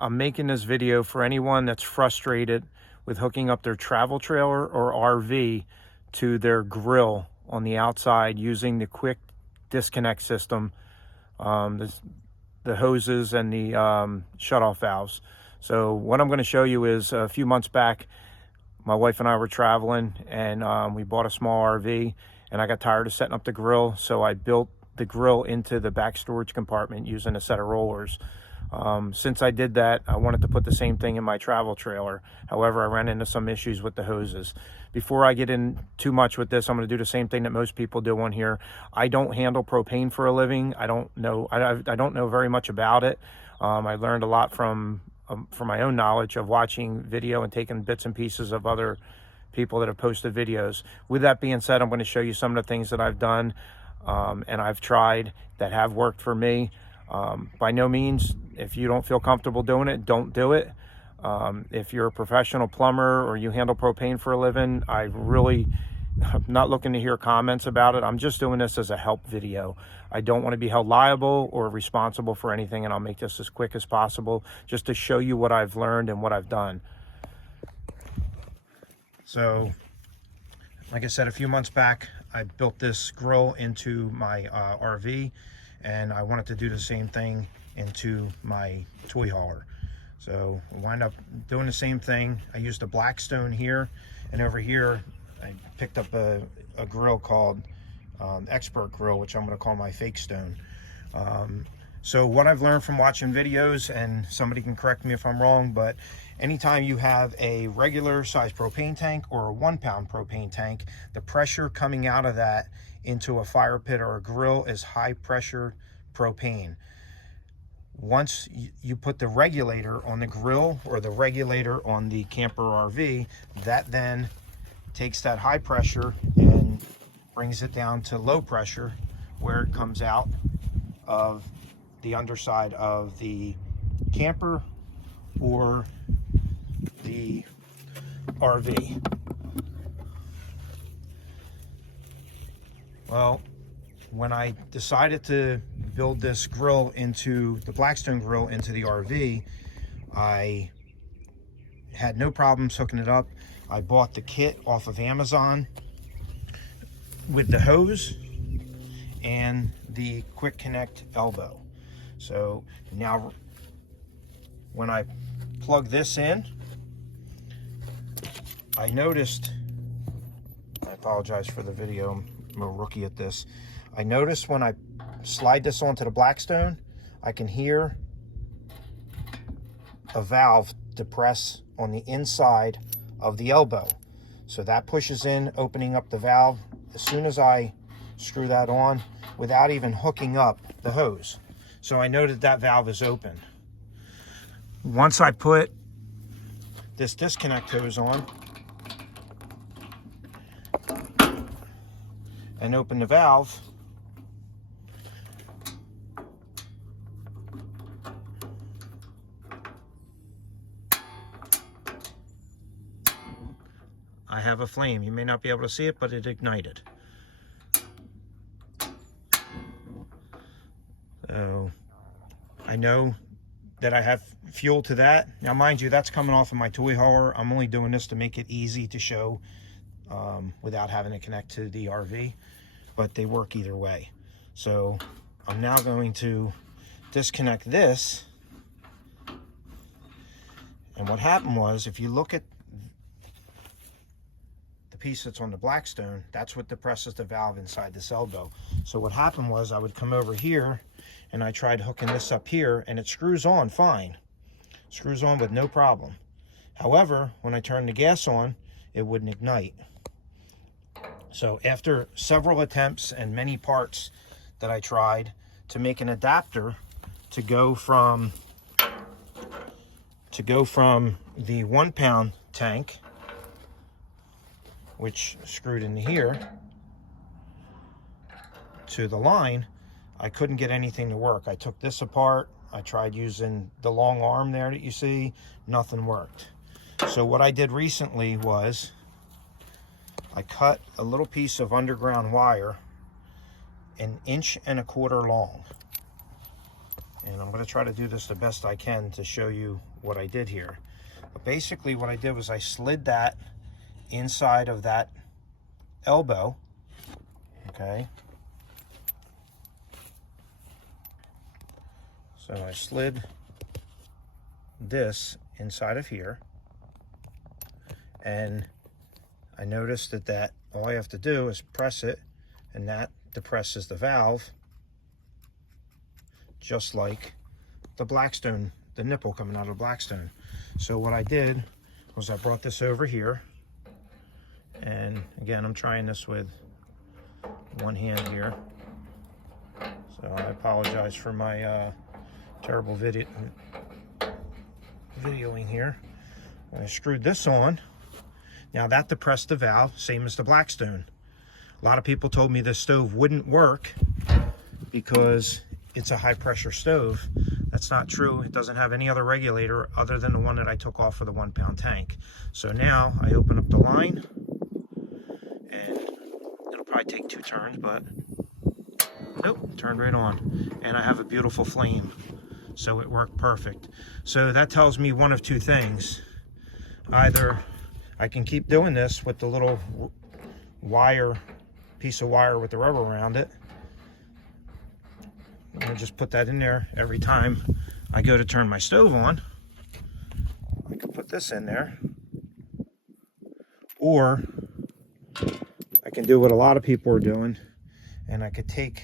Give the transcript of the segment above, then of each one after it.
I'm making this video for anyone that's frustrated with hooking up their travel trailer or RV to their grill on the outside using the quick disconnect system, the hoses and the shutoff valves. So what I'm going to show you is a few months back, my wife and I were traveling, and we bought a small RV, and I got tired of setting up the grill, so I built the grill into the back storage compartment using a set of rollers. Since I did that, I wanted to put the same thing in my travel trailer. However, I ran into some issues with the hoses. Before I get in too much with this, I'm going to do the same thing that most people do on here. I don't handle propane for a living. I don't know very much about it. I learned a lot from my own knowledge of watching video and taking bits and pieces of other people that have posted videos. With that being said, I'm going to show you some of the things that I've done and I've tried that have worked for me. By no means, if you don't feel comfortable doing it, don't do it. If you're a professional plumber or you handle propane for a living, I'm not looking to hear comments about it. I'm just doing this as a help video. I don't want to be held liable or responsible for anything, and I'll make this as quick as possible just to show you what I've learned and what I've done. So, like I said, a few months back, I built this grill into my RV, and I wanted to do the same thing into my toy hauler. So I wound up doing the same thing. I used a Blackstone here, and over here I picked up a grill called Expert Grill, which I'm going to call my fake stone. So what I've learned from watching videos, and somebody can correct me if I'm wrong, but anytime you have a regular size propane tank or a 1 pound propane tank, the pressure coming out of that into a fire pit or a grill is high pressure propane. Once you put the regulator on the grill or the regulator on the camper RV, that then takes that high pressure and brings it down to low pressure, where it comes out of the underside of the camper or the RV. Well, when I decided to build this grill into the Blackstone grill into the RV, I had no problems hooking it up. I bought the kit off of Amazon with the hose and the quick connect elbow. So now when I plug this in, I noticed, I apologize for the video, I'm a rookie at this. I noticed when I slide this onto the Blackstone, I can hear a valve depress on the inside of the elbow. So that pushes in, opening up the valve as soon as I screw that on without even hooking up the hose. So I know that that valve is open. Once I put this disconnect hose on and open the valve, I have a flame. You may not be able to see it, but it ignited. So I know that I have fuel to that. Now, mind you, that's coming off of my toy hauler. I'm only doing this to make it easy to show without having to connect to the RV, but they work either way. So I'm now going to disconnect this. And what happened was, if you look at piece that's on the Blackstone, that's what depresses the valve inside this elbow. So what happened was, I would come over here and I tried hooking this up here, and it screws on fine. Screws on with no problem. However, when I turn the gas on, it wouldn't ignite. So after several attempts and many parts that I tried to make an adapter to go from the 1 pound tank, which screwed into here, to the line, I couldn't get anything to work. I took this apart. I tried using the long arm there that you see. Nothing worked. So what I did recently was I cut a little piece of underground wire 1.25 inches long. And I'm going to try to do this the best I can to show you what I did here. But basically what I did was I slid that inside of that elbow, okay? So I slid this inside of here, and I noticed that all I have to do is press it, and that depresses the valve, just like the Blackstone, the nipple coming out of Blackstone. So what I did was I brought this over here, and again, I'm trying this with one hand here, so I apologize for my terrible videoing here. I screwed this on. Now that depressed the valve, same as the Blackstone. A lot of people told me this stove wouldn't work because it's a high pressure stove. That's not true. It doesn't have any other regulator other than the one that I took off for the 1 pound tank. So now I open up the line, and it'll probably take 2 turns, but nope, turned right on. And I have a beautiful flame. So it worked perfect. So that tells me one of 2 things. Either I can keep doing this with the little piece of wire with the rubber around it. I'm gonna just put that in there every time I go to turn my stove on. I can put this in there. Or I can do what a lot of people are doing, and I could take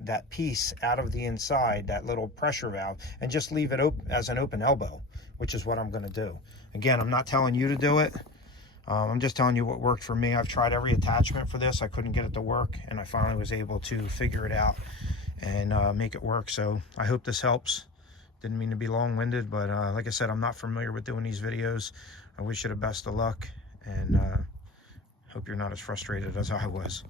that piece out of the inside, that little pressure valve, and just leave it open as an open elbow, which is what I'm going to do. Again, I'm not telling you to do it. I'm just telling you what worked for me. I've tried every attachment for this. I couldn't get it to work, and I finally was able to figure it out and make it work. So I hope this helps. Didn't mean to be long-winded, but like I said, I'm not familiar with doing these videos. I wish you the best of luck, and hope you're not as frustrated as I was.